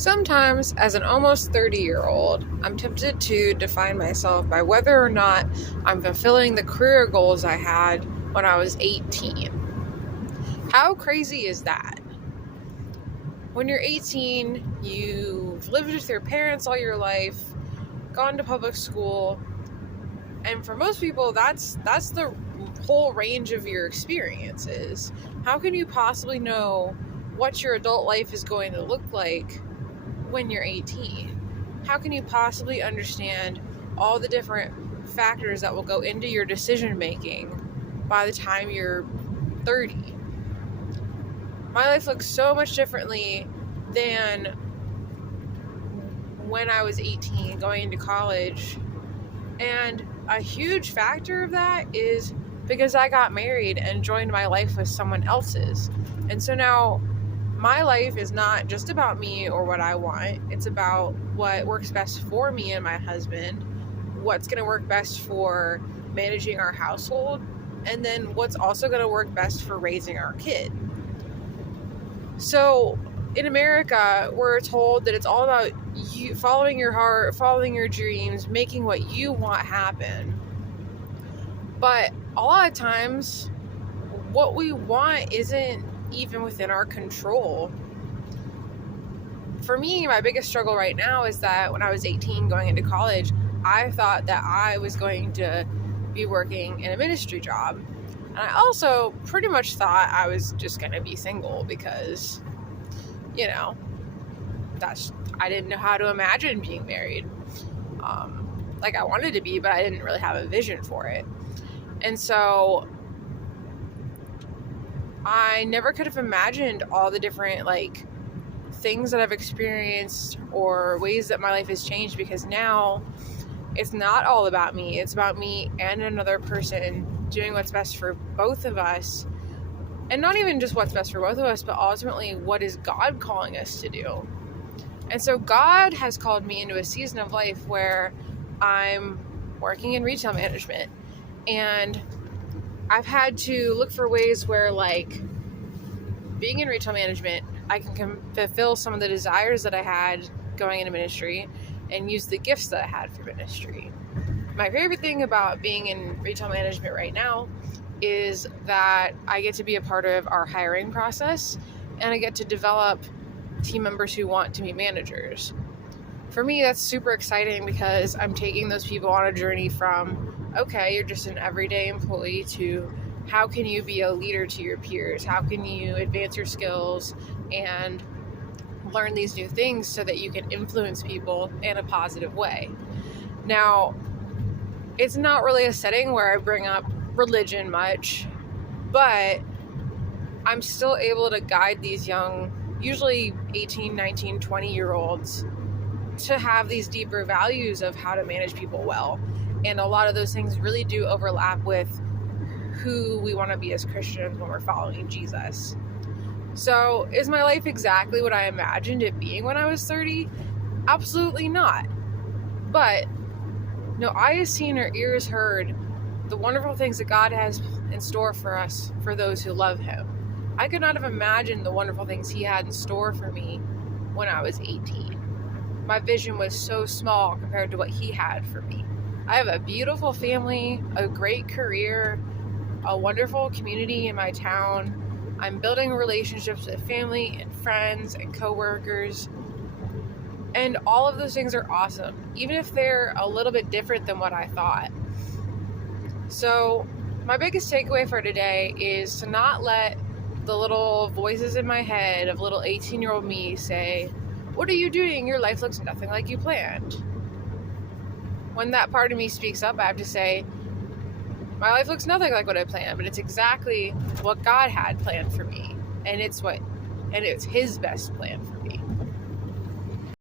Sometimes, as an almost 30-year-old, I'm tempted to define myself by whether or not I'm fulfilling the career goals I had when I was 18. How crazy is that? When you're 18, you've lived with your parents all your life, gone to public school, and for most people, that's the whole range of your experiences. How can you possibly know what your adult life is going to look like when you're 18? How can you possibly understand all the different factors that will go into your decision making by the time you're 30? My life looks so much differently than when I was 18 going into college. And a huge factor of that is because I got married and joined my life with someone else's. And so now my life is not just about me or what I want. It's about what works best for me and my husband, what's going to work best for managing our household, and then what's also going to work best for raising our kid. So in America, we're told that it's all about you following your heart, following your dreams, making what you want happen. But a lot of times, what we want isn't even within our control. For me, my biggest struggle right now is that when I was 18 going into college, I thought that I was going to be working in a ministry job. And I also pretty much thought I was just going to be single because, I didn't know how to imagine being married. Like I wanted to be, but I didn't really have a vision for it. And so I never could have imagined all the different things that I've experienced or ways that my life has changed, because now it's not all about me. It's about me and another person doing what's best for both of us. And not even just what's best for both of us, but ultimately what is God calling us to do. And so God has called me into a season of life where I'm working in retail management. And I've had to look for ways where, being in retail management, I can fulfill some of the desires that I had going into ministry and use the gifts that I had for ministry. My favorite thing about being in retail management right now is that I get to be a part of our hiring process, and I get to develop team members who want to be managers. For me, that's super exciting because I'm taking those people on a journey from, okay, you're just an everyday employee, to how can you be a leader to your peers? How can you advance your skills and learn these new things so that you can influence people in a positive way? Now, it's not really a setting where I bring up religion much, but I'm still able to guide these young, usually 18, 19, 20-year-olds to have these deeper values of how to manage people well. And a lot of those things really do overlap with who we want to be as Christians when we're following Jesus. So is my life exactly what I imagined it being when I was 30? Absolutely not. But no eye has seen or ears heard the wonderful things that God has in store for us, for those who love Him. I could not have imagined the wonderful things He had in store for me when I was 18. My vision was so small compared to what He had for me. I have a beautiful family, a great career, a wonderful community in my town. I'm building relationships with family and friends and coworkers. And all of those things are awesome, even if they're a little bit different than what I thought. So my biggest takeaway for today is to not let the little voices in my head of little 18-year-old me say, "What are you doing? Your life looks nothing like you planned." When that part of me speaks up, I have to say, my life looks nothing like what I planned, but it's exactly what God had planned for me. And it's His best plan for me.